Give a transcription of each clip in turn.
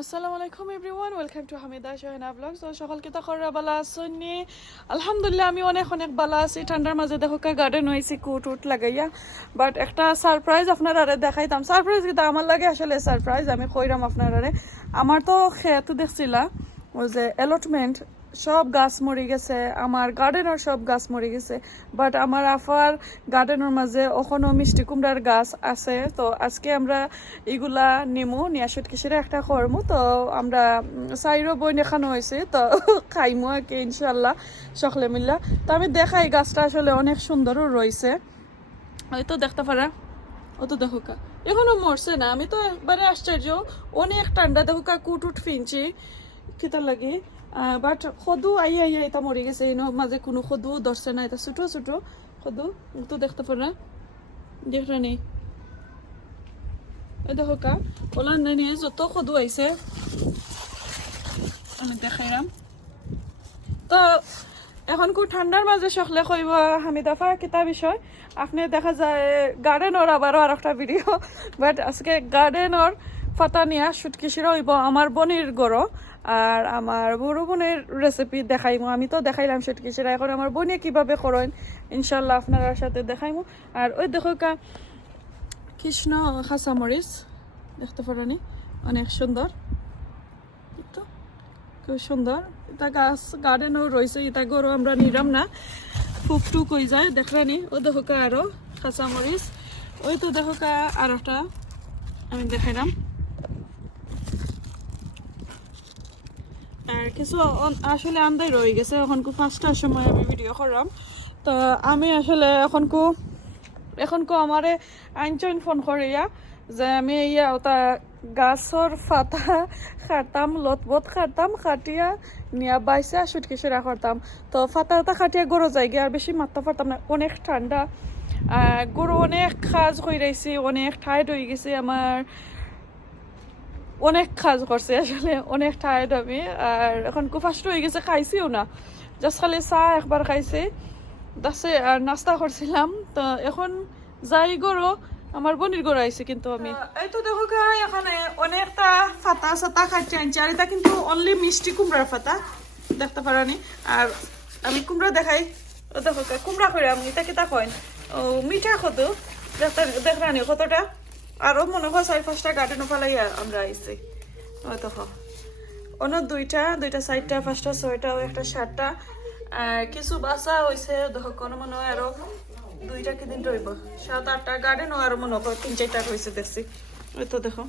আসসালামু আলাইকুম everyone, welcome to Hamida Shahina blogs. তো সকালকে তো খরা বালা আসনি, আলহামদুলিল্লাহ আমি অনেক অনেক বালা আছি। ঠান্ডার মাঝে দেখো গার্ডেন হয়েছি কুট উট লাগাইয়া, বাট একটা সারপ্রাইজ আপনারা দেখাইতাম। সারপ্রাইজ কিন্তু আমার লাগে আসলে সারপ্রাইজ, আমি কইরাম আপনারা। আমার তো খেত দেখছিলা ওই যে অ্যালটমেন্ট, সব গাছ মরে গেছে, আমার গার্ডেনের সব গাছ মরে গেছে। বাট আমার আফার গার্ডেনের মাঝে ওখানো মিষ্টি কুমড়ার গাছ আছে। তো আজকে আমরা এগুলা নিমু নিয়া সুটকিসের একটা করমু। তো আমরা সাইরো বই দেখানো হয়েছে, তো খাইমু আর কি ইনশাল্লাহ সকলে মিল্লা। তো আমি দেখাই গাছটা আসলে অনেক সুন্দরও রয়েছে, হয়তো দেখতে পারা। ও তো দেখো এখনো মরছে না, আমি তো একবারে আশ্চর্য। অনেক ঠান্ডা দেখো কুট উঠ ফিনছি কিতা লাগে, বাট সদু আই আই এটা মরি গেছে। এই মাঝে কোনো সদু ধরছে না, এটা ছোট ছোট সদু তো দেখতে পারা, দেখরা নেই। দেখো ওলা নিয়ে যত সদু আইছে আমি দেখাইলাম। তো এখন কো ঠান্ডার মাঝে সকলে কইব হামিদাফা কিতা বিষয়। আপনি দেখা যায় গার্ডেনর আবারও আর একটা ভিডিও, বাট আজকে গার্ডেনর ফাতা নিয়া সুটকিসিরা হইব আমার বনির গড়। আর আমার বড় বোনের রেসিপি দেখাইমু। আমি তো দেখাইলাম সুটকিসিরা, এখন আমার বনিয়ে কিভাবে করেন ইনশাল্লাহ আপনার সাথে দেখাইমু। আর ওই দেখো কৃষ্ণ খাঁচামরিচ দেখতে পারি, অনেক সুন্দর, তো খুব সুন্দর। এটা গাছ গার্ডেনও রয়েছে, এটা গরু আমরা নিলাম না, ফুকটুক হয়ে যায় দেখরানি। ও দেখো আরো কাঁচামরিচ, ওই তো দেখো আর একটা আমি দেখাইলাম। আর কিছু আসলে আন্দাই রয়ে গেছে, এখন 5টার সময় আমি ভিডিও করলাম। তো আমি আসলে এখন আমারে আইনচইন ফোন করিয়া যে আমি ইয়া ওটা গাছর ফাতা খাটাম, লতবত খাটাম, খাটিয়া নিয়া বাইসা সুটকিসেরা করতাম। তো ফাতা খাটিয়া গরু যাইগে আর বেশি মারতে পারতাম না, অনেক ঠান্ডা। গরু অনেক কাজ কইরাইছি, অনেক টায়ার্ড হয়ে গেছি, আমার অনেক কাজ করছে আসলে, অনেক টায়ার্ড আমি। আর এখন ফার্স্ট হয়ে গেছে, খাইছিও না, জাস্ট খালি চা একবার খাইছি দাসে আর নাস্তা করছিলাম। তো এখন যাই গরো আমার বনির গড় আইছে। কিন্তু আমি এই তো দেখো এখানে অনেকটা ফাতা সাতা খাইতে আনছি, আর এটা কিন্তু অনলি মিষ্টি কুমড়ার ফাতা দেখতে পারানি। আর আমি কুমড়া দেখাই, ও দেখো কুমড়া করে আমি এটা কিতা কইন, ও মিঠা কত দেখরানি কতটা। আরো মনে হয় 4-5টা গার্ডেনও ফালাইয়া আমরা আইছি। ও দেখো অন্য দুইটা 4টা 5টা 6টা ও একটা 7টা। কিছু বাসা হয়েছে দেখো, কোনো মনে হয় আরো 2টা কি দিন রইব, 7-8টা গার্ডেনও আরো মনে হয় 3-4টা হয়েছে দেখছি। ওই তো দেখো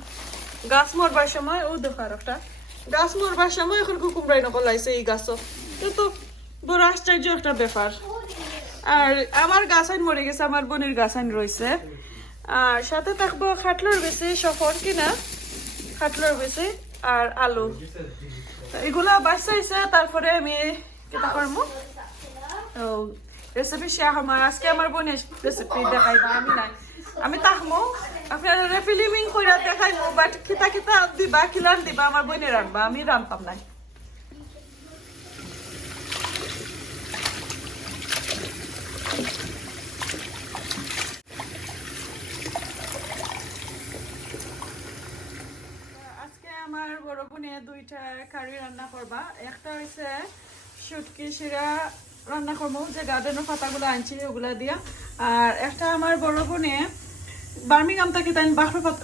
গাছ মরবার সময়, ও দেখো আর একটা গাছ মরবার সময় এখন কুকুমরাই নকলাইছে এই গাছও। কিন্তু বড় আশ্চর্য একটা ব্যাপার। আর আমার গাছ আইন মরে গেছে, আমার বোনের গাছ আইন রয়েছে। আর সাথে থাকবো খাটলোর বেশি সফর কিনা, খাটলোর বেশি আর আলু, এগুলা বাঁচাইছে। তারপরে আমি কেটা করবো রেসিপি শেয়ার করবো। আজকে আমার বোনের রেসিপি দেখাইবা, আমি নাই, আমি তাকমো আপনারা ফিলিমিং কইরা দেখাইবো। বাট কিতা কিতা দিবা, কিলান দিবা আমার বোনের রাখবা, আমি রান্তাম নাই। আমার বড় বোনে 2টা কারি রান্না করবা। একটা হচ্ছে শুটকি শিরা রান্না করবো, যে গার্ডেনের পাতাগুলো আনছি ওগুলা দিয়া। আর একটা আমার বড় বোনে বার্মিংহাম থেকে তাই বাঁশর পাতা,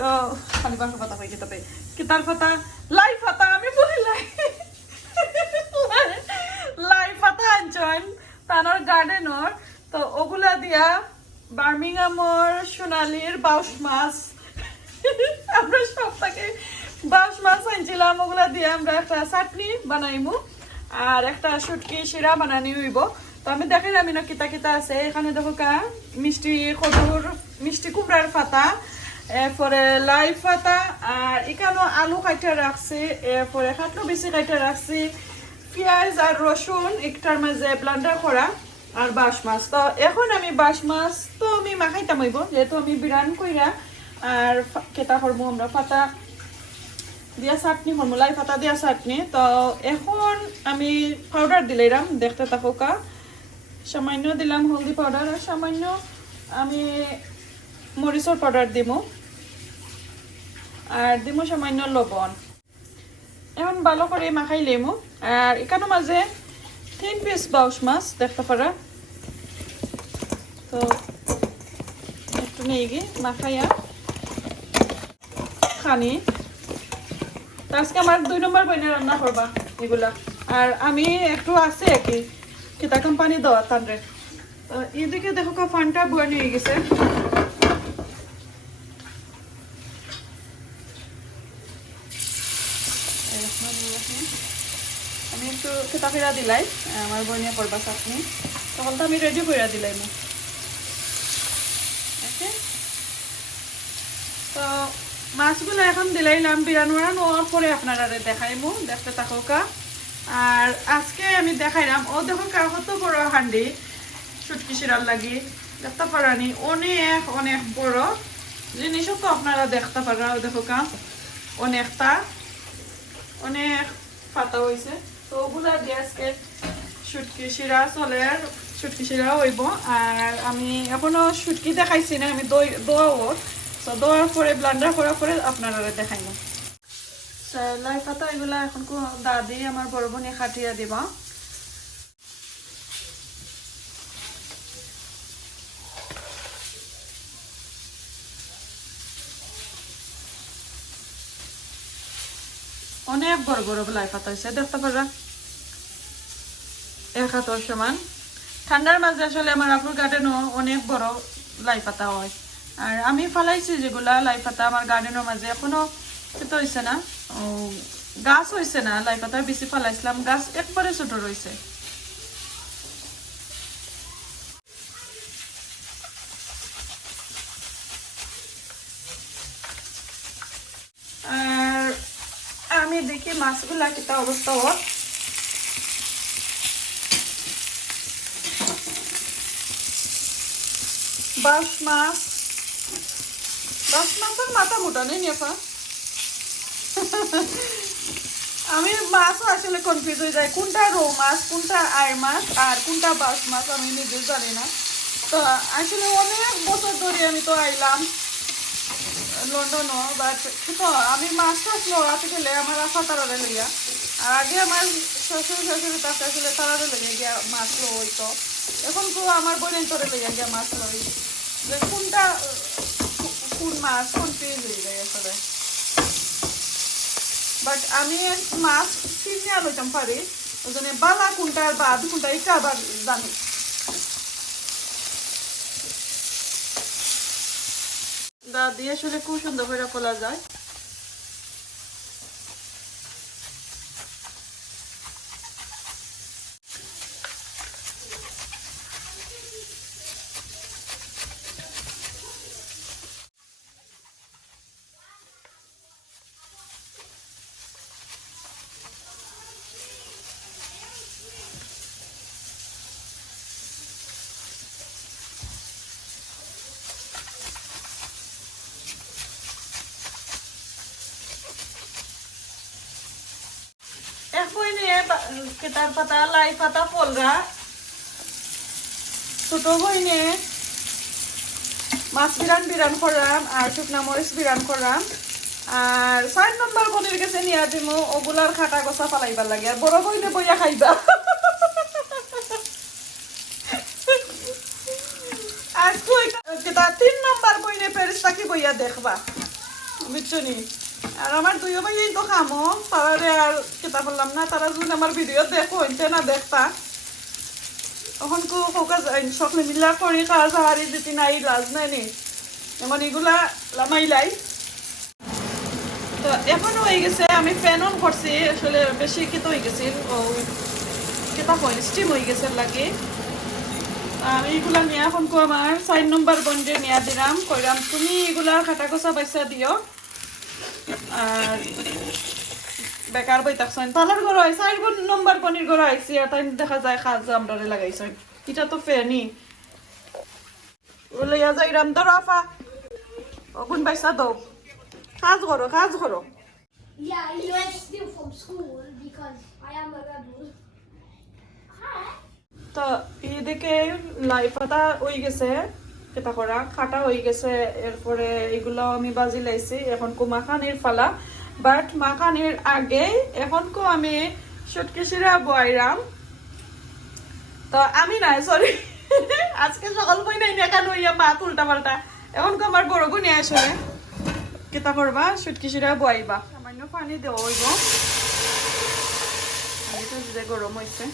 খালি বাঁশর পাতা হয়ে যেতে হবে, কিতার পাতা, লাই পাতা, আমি বলি লাই পাতা আনছেন তানোর গার্ডেনর। তো ওগুলা দিয়া বার্মিংহামর সোনালির বাউশ মাছ, আমরা সপ্তাহে বাউশ মাছ আনছিলাম, ওগুলা দিয়ে আমরা একটা চাটনি বানাইমু আর একটা শুটকি শিরা বানানি হইব। তো আমি দেখাই আমি না কিতা কিতা আছে এখানে। দেখো মিষ্টি কদুর, মিষ্টি কুমড়ার পাতা, এরপরে লাই পাতা, আর এখানে আলু কাইটা রাখছি, এরপরে খাটলো বেশি কাইটা রাখছি, পেঁয়াজ আর রসুন একটার মাঝে ব্লেন্ডার করা, আর বাঁশ মাছ। তো এখন আমি বাঁশ মাছ তো আমি মাখাইতাম হইব, যেহেতু আমি বিরান কইরা। আর কেটা করবো আমরা পাতা দিয়া চাটনি করবো, লাই পাতা দিয়া চাটনি। তো এখন আমি পাউডার দিলাম, দেখতে থাকো সামান্য দিলাম হলদি পাউডার, আর সামান্য আমি মরিচর পাউডার দিব, আর দিব সামান্য লবণ। এখন ভালো করে মাখাই লেমু আর এখানে মাঝে 3 পিস বাউশ মাছ দেখতে পারা তো একটু নেই গিয়ে মাখাইয়া খানি আজকে আমার 2 নম্বর বইনে রান্না করবা এগুলা আর আমি একটু আছে কি কিতা কোম্পানি দেওয়া তানরে তো এদিকে দেখো ফানটা বুয়া নিয়ে গেছে আমি একটু খেতা ফেরা দিলাই আমার বইনে করবা চাটনি তখন তো আমি রেডি করে দিলাই না তো মাছগুলো এখন দিলাইলাম বিরানোরা নেওয়ার পরে আপনারা দেখাইমু দেখতে থাকুকা আর আজকে আমি দেখাইলাম ও দেখো কত বড় হান্ডি শুটকি শিরার লাগি দেখতে পারানি অনেক অনেক বড় জিনিসও তো আপনারা দেখতে পারা দেখো কা অনেকটা অনেক পাতা হয়েছে তো ওগুলা দিয়ে আজকে শুটকি শিরা চলে আর শুটকি শিরা হইব আর আমি এখনো শুটকি দেখাইছি না আমি দোয়াও তো দোয়ার পরে ব্লান্ডার করার পরে আপনারা দেখাই না লাই পাতা এগুলা এখন দাদি আমার বড় বোনে খাটিয়া দিবা অনেক বড় বড় লাই পাতা হয়েছে দেখতে পারা 1 হাতের সমান ঠান্ডার মাঝে আসলে আমার আপুর গার্ডেনও অনেক বড় লাই পাতা হয় আর আমি ফালাইছি যেগুলা লাই পাতা আমার গার্ডেনের মাঝে এখনো তো হইছে না গাছ হইছে না লাই পাতা বেশি ফালাইছিলাম গাছ একবারে ছোট রয়েছে আর আমি দেখি মাছগুলা কিতা অবস্থা হোক বাস মাছের মাথা মোটা নেই নেফা আমি মাছও আসলে কনফিউজ হয়ে যায় কোনটা রৌ মাছ কোনটা আয় মাছ আর কোনটা বাস মাছ আমি নিজে জানি না তো আসলে অনেক বছর ধরে আমি তো আইলাম লন্ডনও বাট তো আমি মাছ টাছ লড়াতে গেলে আমার আশা তারারে লইয়া আর আগে আমার শ্বশুর শাশুড়ির কাছে আসলে তারারে লইয়া গিয়া মাছ লইতো এখন তো আমার বোনের তোরে লইয়া গিয়া মাছ লই যে কোনটা কোন মাছ কনফিউজ হয়ে যায় আসলে বাট আমি মাছ চিনি আলোচন পারি ওই জন্য বালা কোনটা আর বাদ কোনটা এটা আবার জানি দা দিয়ে আসলে খুব সুন্দর করে ফলা যায় কেতার পাতা লাই পাতা ফলরা ছোট বইনে মাছ বিরান করাম আর শুকনা মরিচ বিরান করাম আর 4 নম্বর বোনের কাছে নিয়ে দিমু ওগুলার খাটা গোছা ফালাইবার লাগে আর বড় বইনে বইয়া খাইবা আর কেতা 3 নম্বর বইনে পেরিস্তা কি বইয়া দেখবা বুঝছো নি আর আমার 2 ভাই তো খামো তারারে আর কেতা বললাম না তারা যদি আমার ভিডিও দেখো হইতে না দেখতা তখন কো ফোকাস সকলে মিলা করি কাজ হারি দিতে নাই লাজ নাই নি এমন এগুলা লামাইলাই তো এখন হয়ে গেছে আমি ফ্যান অন করছি আসলে বেশি কেতো হয়ে গেছে ও কেতা হয় স্টিম হয়ে গেছে লাগে আমি এগুলা নিয়ে এখন কো আমার 4 নম্বর বন্ডে নিয়ে দিলাম কইরাম তুমি এগুলা খাটা কষা পয়সা দিও আর বেকার বই থাকছেন তালার ঘর হয় 4 নম্বর পনির ঘর আইসি আর তাই দেখা যায় খাজ আমরারে লাগাইছেন এটা তো ফেনি লইয়া যাইরাম তো রাফা ওগুন পয়সা দাও কাজ করো Yeah, you are still from school because I am a adult. Hi. তো এদিকে লাই পাতা হয়ে গেছে কেটা করা খাটা হয়ে গেছে এরপরে এগুলো আমি বাজি লাইছি এখন কুমাখানির ফালা বাট মাখানির আগে এখন কো আমি শুটকিশিরা বয়রাম তো আমি না সরি আজকে সকাল বই নাই না কেন ইয়া মা উল্টা পাল্টা এখন কো আমার বড় বোন আসলে কিতা করবা শুটকিশিরা বয়বা সামান্য পানি দেওয়া হইব এটা যে গরম হইছে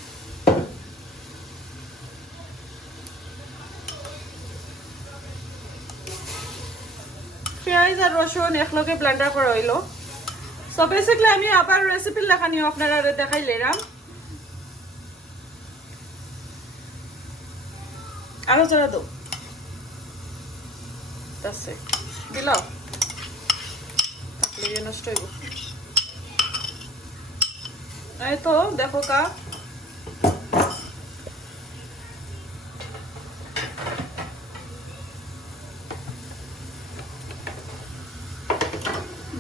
পেঁয়াজ আর রসুন একলগে ব্লেন্ডার করা হইলো সো বেসিক্যালি আমি আবার রেসিপি লেখা নিয়ে আপনারা দেখাইলাম আরো জরা দাও তাসে দিলাও তাহলে নষ্ট হইব এই তো দেখো কা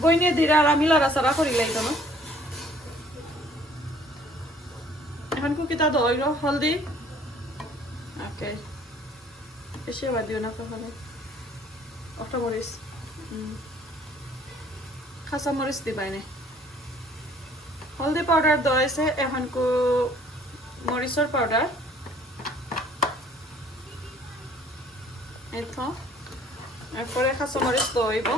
বইনে দিরা আর আমি লাড়াচাড়া করি লাইতো না এখন কুকিটা দইল হলদি ওকে বেশি আবার দিও না তাহলে একটা মরিচ খাসা মরিচ দিবাই নে হলদি পাউডার দইছে এখন কো মরিচর পাউডার এই তো এরপরে খাসা মরিচ দইব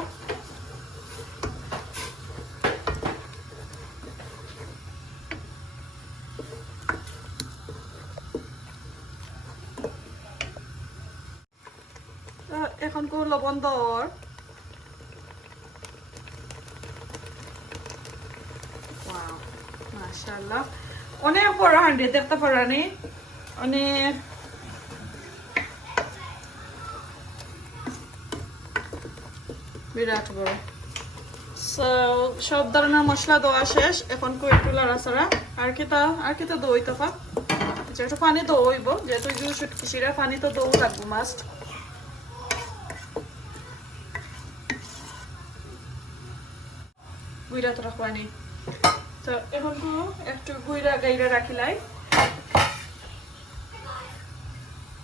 এখন কো লবণ দর ওয়াও মাশাআল্লাহ অনেক বড় হান্ডি দেখতে পারানি অনেক বিরাট বড় সো সব ধরনের মশলা দেওয়া শেষ এখন কো একটু লাড়াচাড়া আর কিটা দই তফা একটু পানি দইব যেহেতু শুটকিশিরা পানি তো দৌ লাগবো মাস্ট গুইরা তো রাখবানি তো এখন একটু গুইরা গাইরা রাখিলাই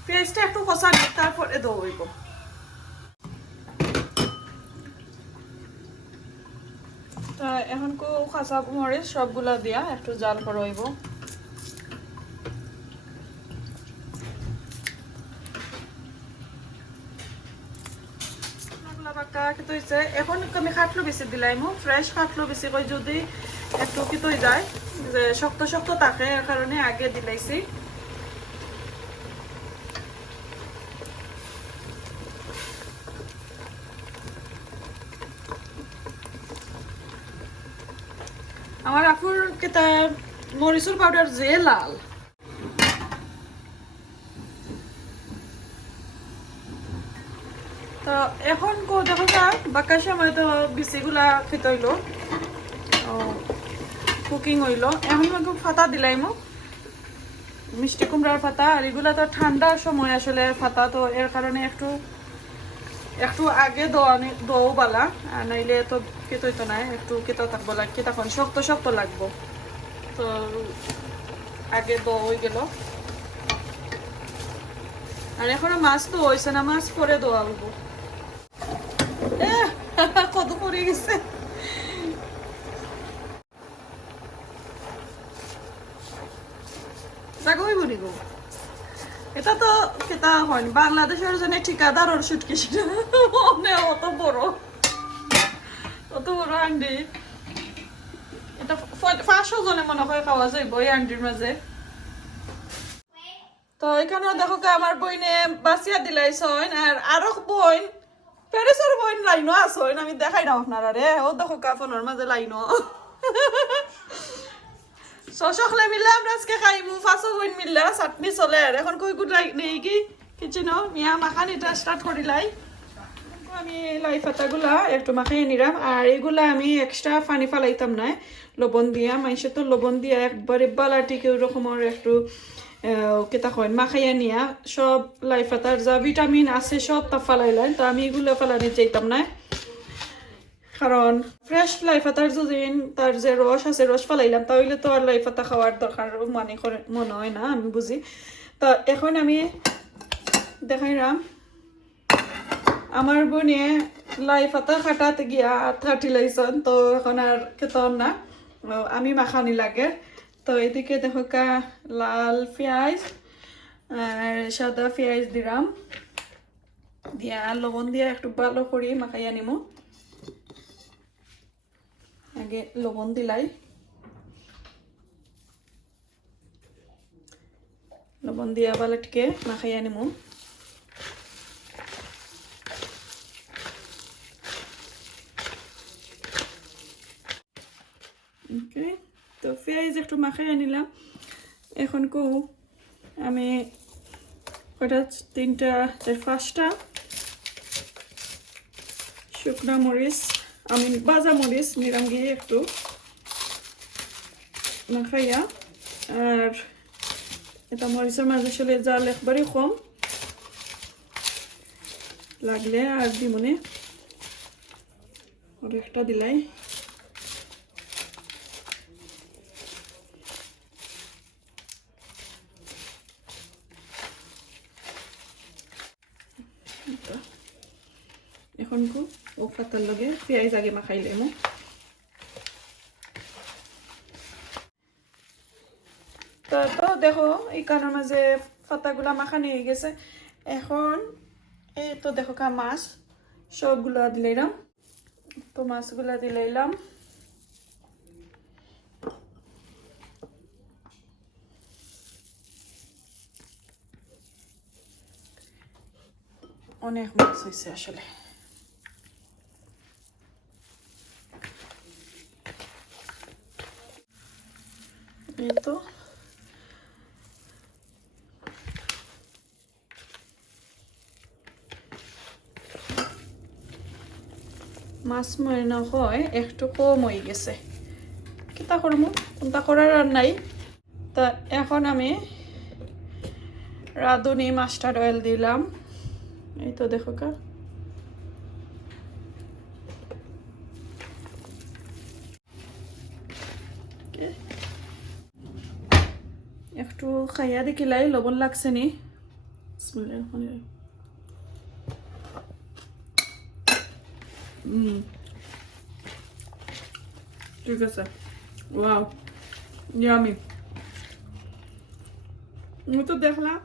পেঁয়াজটা একটু কষা নিয়ে তারপরে দইব তা এখন কাঁচা মরিচ সবগুলা দিয়া একটু জাল করইব এখন আমি খাটলো বেশি দিলাম ফ্রেশ খাটলো বেশি কই যদি একটু কিতই যায় যে শক্ত শক্ত থাকে এর কারণে আগে দিলাইছি আমার আপুর কেতা মরিচুর পাউডার যে লাল তো এখন কো দেখো বাক্কা সময় তো বিচিগুলা খেতে হইলো কুকিং হইলো এখন খুব ফাতা দিলাই মিষ্টি কুমড়ার পাতা আর এগুলা তো ঠান্ডার সময় আসলে পাতা তো এর কারণে একটু আগে দোও বালা আর নাইলে তো কেতই তো নাই একটু কেতা থাকবো কেতাখন শক্ত শক্ত লাগবো তো আগে দো হয়ে গেল আর এখনো মাছ তো হয়েছে না মাছ পরে দোয়া হবো কত পড়ে গেছে এটা তো কেতা হয় বাংলাদেশের জন্য ঠিকাদার ওর শুটকিশি অত বড় আন্ডি এটা 500 জনে মনে হয় খাওয়া যাইব এই আন্ডির মাঝে তো এখানে দেখো আমার বইনে বাসিয়া দিলাইছন আর আরো বইন প্যারিসের বইন লাইনো আসইন আমি দেখাই না আপনারা রে ও দেখো ফোনের মাঝে লাইনো সকলে মিলে আমরা আজকে খাইমু 5 বইন মিললে চাটনি চলে আর এখন কই গুড নেই কি কিচেনো মিয়া মাখানিটা স্টার্ট করিলাই আমি লাই পাতাগুলা একটু মাখাইয়ে নিলাম আর এগুলা আমি এক্সট্রা পানি ফালাইতাম না লবণ দিয়া মাইসে তো লবণ দিয়া একবারে বালাটি কেউ রকমের একটু কেতা হয় মাখাইয়া নিয়া সব লাই পাতার যা ভিটামিন আছে সব তা ফালাইলেন তো আমি এগুলো ফালানি চাইতাম না কারণ ফ্রেশ লাই পাতার যদি তার যে রস আছে রস ফালাইলাম তাহলে তো আর লাই পাতা খাওয়ার দরকার মনে হয় না আমি বুঝি তো এখন আমি দেখাইলাম আমার বোনে লাই পাতা খাটাতে গিয়া থাটি লাইছন তো এখন আর খেতন না আমি মাখানি লাগে তো এদিকে দেখো কা লাল পেঁয়াজ আর সাদা পেঁয়াজ দিলাম দিয়া লবণ দিয়া একটু ভালো করে মাখাইয়া নিমু আগে লবণ দিলাই লবণ দিয়া বালাটকে মাখাইয়া নিমু ওকে তো পেঁয়াজ একটু মাখাইয়া নিলাম এখন কো আমি কটা 3টা 4-5টা শুকনা মরিচ আমি ভাজা মরিচ নিলাম গিয়ে একটু মাখাইয়া আর এটা মরিচের মাঝে আসলে জাল একবারই কম লাগলে আর দিমনে আর একটা দিলাই এখন কো ও পাতার লগে পেঁয়াজ আগে মাখাইলাম তো দেখো এই কানের মাঝে পাতাগুলা মাখানি হয়ে গেছে এখন এই তো দেখো কা মাছ সবগুলা দিলাম তো মাছগুলা দিলাম অনেক মাছ হয়েছে আসলে এই তো মাছ মনে হয় একটু কম হয়ে গেছে কিতা করবো কোনটা করার আর নাই তা এখন আমি রাঁধুনি মাস্টার্ড অয়েল দিলাম এই তো দেখো কা একটু খাইয়া দেখিলাই লবণ লাগছে নি ঠিক আছে ওয়াও ইয়ামি আমি তো দেখলাম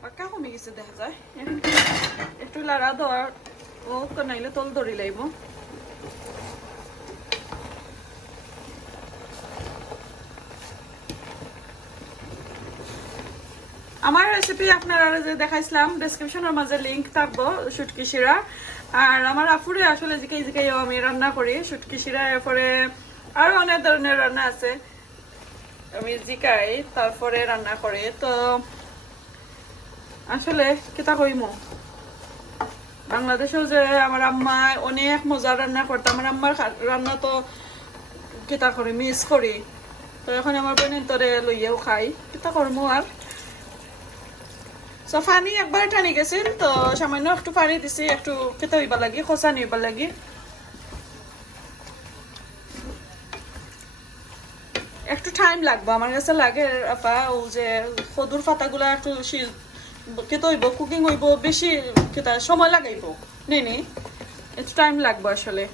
পাক্কা কমে গেছে দেখা যায় একটু লাড়া দেওয়ার ও তো নাইলে তল ধরি লাইব আমার রেসিপি আপনারা যে দেখাইছিলাম ডেসক্রিপশনের মাঝে লিংক থাকবো শুটকি শিরা আর আমার আপুরে আসলে জিকাই আমি রান্না করি শুটকি শিরা এরপরে আরো অনেক ধরনের রান্না আছে আমি জিকাই তারপরে রান্না করি তো আসলে কিতা কইমু বাংলাদেশেও যে আমার আম্মা অনেক মজার রান্না করতো আমার আম্মার রান্না তো কিতা করি মিস করি তো এখন আমার বোনের তরে লইয়াও খাই কিতা করবো আর সো পানি একবার টানি গেছিল তো সামান্য একটু পানি দিছি একটু খেতে হইবা লাগি খোসা নিবা লাগি একটু টাইম লাগবে আমার কাছে লাগে আপা ও যে খদুর পাতাগুলা একটু খেতে হইব কুকিং হইব বেশি খেতে সময় লাগাইব নেই একটু টাইম লাগবে আসলে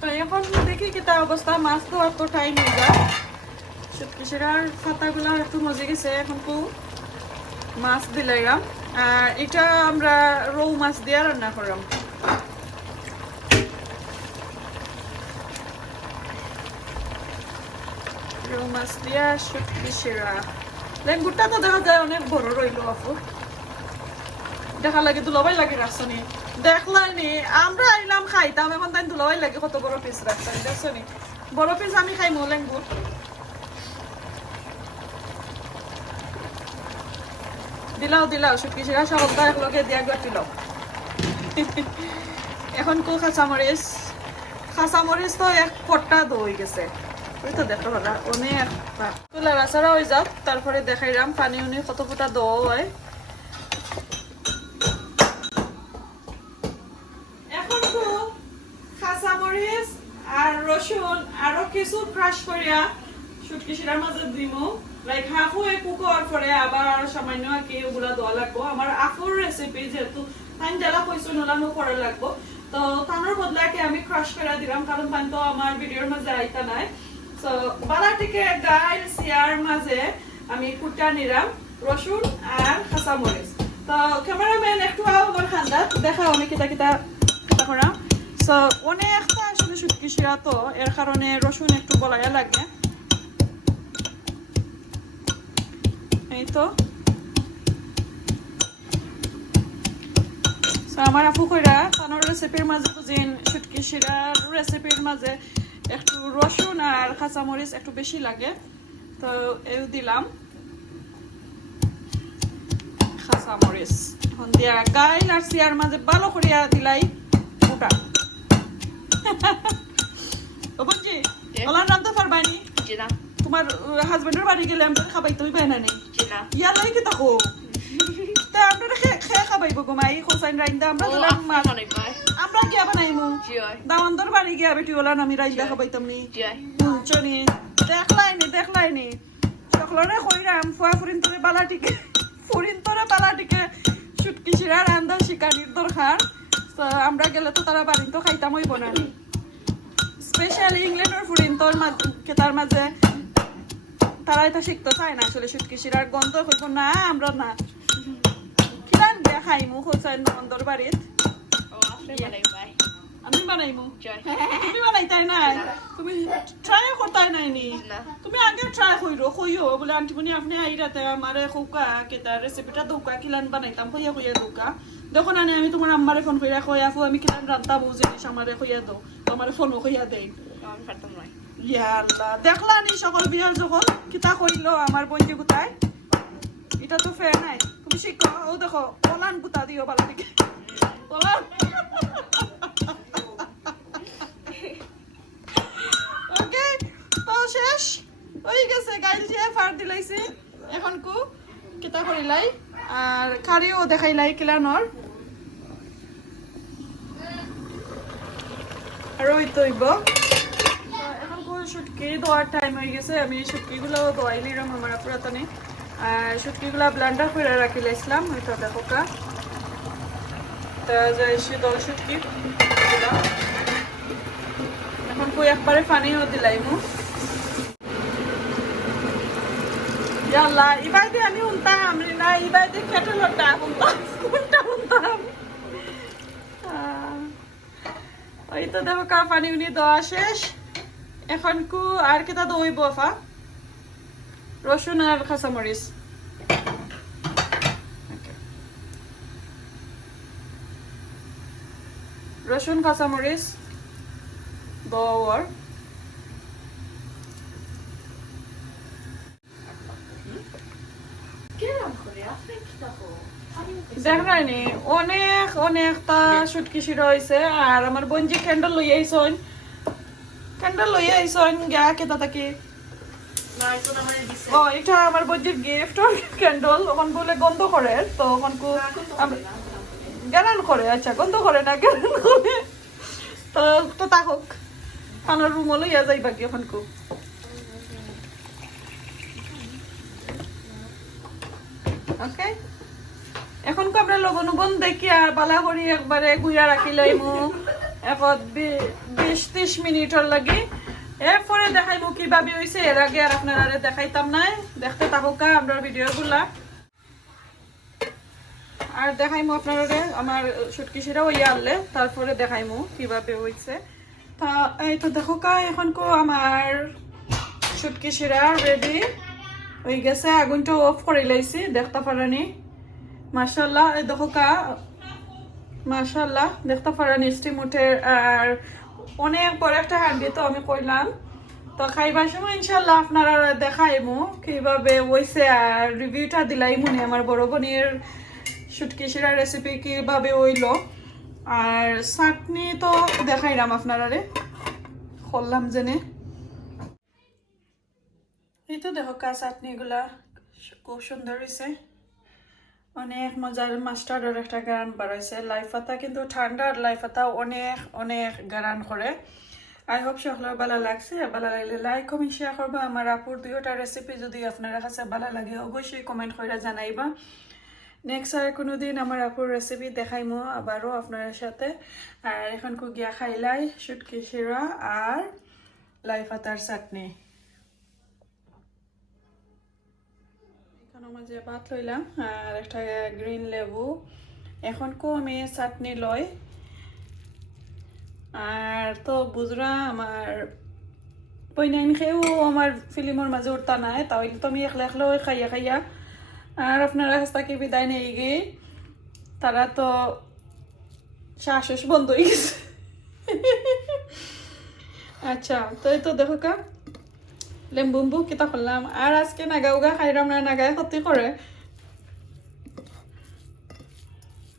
তো এখন দেখি কিতা অবস্থা মাছ তো তো টাইম হয়ে যায় শুটকি শিরার পাতাগুলা একটু মজে গেছে এখন তো মাছ দিলাম আর এটা আমরা রৌ মাছ দিয়ে রান্না করলাম রৌ মাছ দিয়া শুটকি শিরা লেঙ্গুরটা তো দেখা যায় অনেক বড় রইল আপু দেখা লাগে দুলাবাই লাগে রাখছনি দেখলানি আমরা আইলাম খাইতাম এখন তাই দুলাবাই লাগে কত বড় পিস রাখছনি দেখছনি বড় পিস আমি খাইমু লেঙ্গুর দিলাও শুটকি শিরা সবটা একলগে দিয়া গটিলাও এখন কো কাঁচামরিচ তো এক পট্টা দই গেছে ওই তো দেখো ভালো অনেক লাড়াচাড়া হয়ে যাক তারপরে দেখাইলাম পানি উনি কত ফুটা দোয়া হয় এখন তো কাঁচামরিচ আর রসুন আরো কিছু ক্রাশ করিয়া শুটকি শিরার মাঝে দিমু লাইক হাফ হয়ে কুক হওয়ার পরে আবার সামান্য কি ওগুলা দেওয়া লাগবো আমার আফুর রেসিপি যেহেতু টাইম জ্বালা কইছো নোলানো করে লাগবো তো তানোর বদলাকে আমি ক্রাশ করে দিলাম কারণ তাই তো আমার ভিডিওর মাঝে আইতা নাই তো বালাটিকে গাইল সিয়ার মাঝে আমি কুটা নিলাম রসুন আর কাঁচামরিচ তো ক্যামেরাম্যান একটু আমার খান্দা দেখাও আমি কিতা কিতা করা সো অনেকটা আসলে শুটকি শিরা তো এর কারণে রসুন একটু বলাইয়া লাগে এই তো আমার আপু কইরা তানোর রেসিপির মাঝে বুঝিন শুটকি শিরার রেসিপির মাঝে একটু রসুন আর কাঁচামরিচ একটু বেশি লাগে তো এও দিলাম কাঁচামরিচ এখন দিয়া গাইল আর সিয়ার মাঝে ভালো করিয়া দিলাই ওটা বুঝছি ওলার রান্না পারবানি তোমার হাজবেন্ডের বাড়ি গেলে আমরা খাবাই তুমি পাই না নেই ইয়ার লাগে কি তাকো তা আমরা খেয়ে খাবাইব গো মাই হোসাইন রাইন্দা আমরা আমরা গিয়া বানাইমু দাওয়ানদার বাড়ি গিয়া বেটি ওলা আমি রাইন্দা খাবাইতাম নি চনি দেখলাই নি সকলরে কইরাম ফুয়া ফুরিন্তরে বালাটিকে শুটকি শিরা রান্দা শিকারির দরকার তো আমরা গেলে তো তারা বাড়ি তো খাইতাম হইব না স্পেশালি ইংল্যান্ডের ফুরিন্তর তার মাঝে তারা এটা শিখতে চায় না আসলে শুটকি শিরার গন্ধ হইব না আমরা না কিরান দিয়া খাইমু হোসাইন দাওয়ানদার বাড়িত আমি বানাইমু তুমি বানাইতাই নাই তুমি ট্রাই করতাই নাই নি তুমি আগে ট্রাই কইও বলে আন্টি বনি আপনি আইরাতে আমারে খুকা কেতা রেসিপিটা দৌকা কিলান বানাইতাম কইয়া দৌকা দেখো না আমি তোমার আম্মারে ফোন কইরা কই আপু আমি কিলান রান্তা বউ জিনিস আমারে কইয়া দাও আমারে ফোনও কইয়া দেই আমি পারতাম না ইয়া আল্লাহ দেখলা নি সকল বিয়ার যখন কিতা কইলো আমার বন্ধু গুতায় এটা তো ফেয়ার নাই তুমি শিখো ও দেখো পলান গুতা দিও ভালো দিকে পলান ওকে তো শেষ হয়ে গেছে গাইল যে ফার দিলাইছি এখন কু কিতা করিলাই আর কারিও দেখাইলাই কিলানোর আর ওই তৈব এখন কু শুটকি ধোয়ার টাইম হয়ে গেছে আমি শুটকিগুলো ধোয়াই নিলাম আমার পুরাতনে আর শুটকিগুলো ব্লেন্ডার করে রাখি লাইছিলাম ওইটা দেখো কা তা যাই শীতল শুটকি এখন কই একবারে পানিও দিলাইমু ইয়াল্লা ইবাইতে আমি উনতাম না ইবাইতে কেটলটা উনতাম ওই তো দেখো কা পানি উনি দেওয়া শেষ এখন কু আর কিতা দইব আফা রসুন আর কাঁচামরিচ রসুন কাঁচামরিচ দওয়ার দেখলাইনি অনেকটা শুটকি শিরা হয়েছে আর আমার বঞ্জি ক্যান্ডেল লইয়া আইসন গা কেতা থাকি ও এটা আমার বঞ্জির গিফট ক্যান্ডেল ওখান বলে গন্ধ করে তো ওখান গ্যারান করে আচ্ছা গন্ধ করে না গ্যারান করে তো থাকুক আমার রুমও লইয়া যাই বাকি ওখান ওকে এখন আমরা লগন বন দেখি আর বালা করি একবারে গুইয়া রাখি লইমু এখন 20-30 মিনিটর লাগি এরপরে দেখাইমু কিভাবে হইছে এর আগে আর আপনারা দেখাইতাম নাই দেখতে থাকুকা আমরা ভিডিওগুলা আর দেখাইমু আপনারা আমার শুটকি শিরা হইয়া আনলে তারপরে দেখাইমু কিভাবে হইছে তা এই তো দেখোকা এখন কো আমার শুটকি শিরা রেডি হয়ে গেছে আগুনটা অফ করে লাইছি দেখতে পারানি মাশাআল্লাহ এই দেখোকা মাশাআল্লাহ দেখতে পারানি স্টিম উঠে আর অনেক বড় একটা হান্ডি তো আমি কইলাম তো খাইবার সময় ইনশাআল্লাহ আপনারা দেখাইমু কিভাবে হইছে আর রিভিউটা দিলাই মনে আমার বড় বোনের শুটকি শিরা রেসিপি কিভাবে হইলো আর চাটনি তো দেখাইলাম আপনারা করলাম জেনে এই তো দেখো কা চাটনিগুলা খুব সুন্দর হয়েছে অনেক মজার মাস্টার্ডের একটা গান বাড়াইছে লাই পাতা কিন্তু ঠান্ডার লাই পাতা অনেক গারান করে আই হোপ সকলের ভালো লাগছে, ভালো লাগলে লাইক কমেন্ট শেয়ার করবা। আমার আপুর দুইটা রেসিপি যদি আপনার কাছে ভালো লাগে অবশ্যই কমেন্ট করে জানাইবা। নেক্সট আর কোনো দিন আমার আপুর রেসিপি দেখাইমো আবারও আপনার সাথে। আর এখন গিয়া খাইলাই শুটকি শিরা আর লাই পাতার চাটনি। এখানের মাঝে ভাত লইলাম আর একটা গ্রিন লেবু। এখন আমি চাটনি লই আর তো বুঝরা আমার বইনাইন খেয়েও আমার ফিল্মের মাঝে উঠতা নাই, তাহলে তো আমি একলা একলা খাইয়া খাইয়া আর আপনারা কাছ থেকে বিদায় নিয়ে গিয়ে তারা তো শ্বাস বন্ধ হয়ে গেছে। আচ্ছা তো এই তো দেখো কা লেম্বুম্বু কিতা করলাম আর আজকে নাগা উগা খাইলাম না, নাগায় ক্ষতি করে।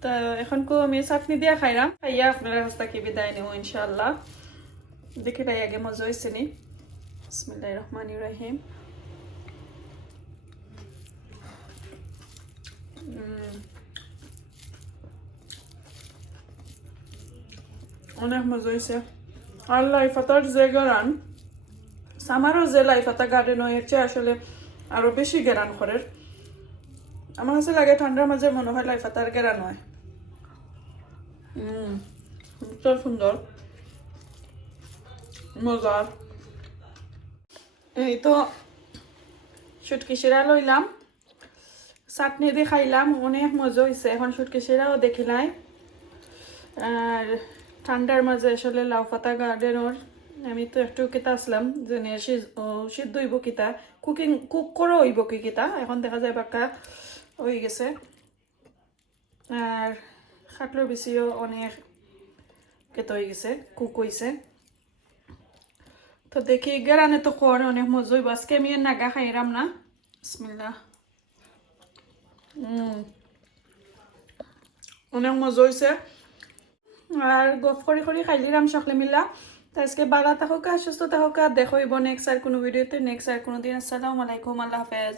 তা এখন আমি চাটনি দিয়া খাইলাম, খাইয়া আপনারা কাছ থেকে বিদায় নেব ইনশাল্লাহ। দেখি তাই আগে মজা হয়েছে নি। বিসমিল্লাহির রহমানির রহিম। অনেক মজা হয়েছে। আর লাই পাতার যে গান সামারও যে লাই পাতা গার্ডেন হয়েছে আসলে আরো বেশি গেরান করে। আমার কাছে লাগে ঠান্ডার মাঝে মনে হয় লাই পাতার গেরান হয়। খুব সুন্দর মজার। এই তো শুটকি শিরা লইলাম, চাটনি দিয়ে খাইলাম, অনেক মজা হয়েছে। এখন শুটকি শিরাও দেখিলাই। আর ঠান্ডার মাঝে আসলে লাউ পাতা গার্ডেনের আমি তো একটু কিতা আসলাম যে সিদ্ধ হইব কিতা কুক করে হইব কি কিতা, এখন দেখা যায় বাক্কা হয়ে গেছে। আর খাটলোর বেশিও অনেক কেতা হয়ে গেছে, কুক হয়েছে। তো দেখি গেরানে তো করে অনেক মজা হইব। আজকে আমি নাগা খাইরাম না। বিসমিল্লাহ। অনেক মজা হয়েছে আর গপ করে করে খাইলিরাম সকলে মিলা। তো আজকে ভালো থাকুক, সুস্থ থাকুক। দেখো নেক্সট আর কোনো ভিডিওতে, নেক্সট আর কোনো দিন। আসসালামু আলাইকুম, আল্লাহ হাফেজ।